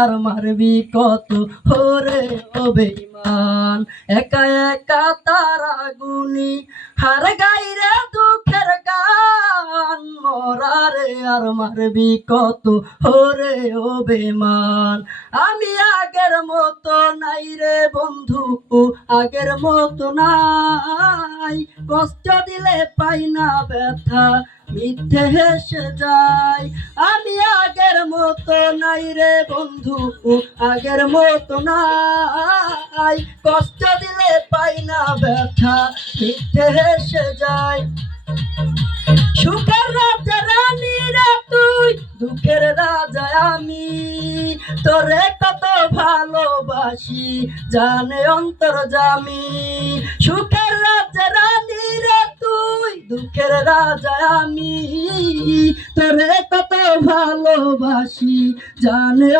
আর মারবি কত ওরে ও বেঈমান। একা একা তারা গুনি হার গাইরে দুঃখের গান, মরারে আর মারবি কত ওরে ও বেঈমান। আমি আগের মতো নাই রে বন্ধু, আগের মতো নাই, কষ্ট দিলে পাই না ব্যথা, মিথ্যে হেসে যায়। আমি আগের মতো নাই রে বন্ধু, আগের মতো নাই, কষ্ট দিলে পাই না ব্যথা, মিথ্যে হেসে যায়। সুখের রাজা রানী রে তুই, দুঃখের রাজা আমি, তোরে কত ভালোবাসি জানে অন্তর্যামী। সুখের রাজা রানী রে তুই, দুঃখের রাজা আমি, তোরে কত ভালোবাসি জানে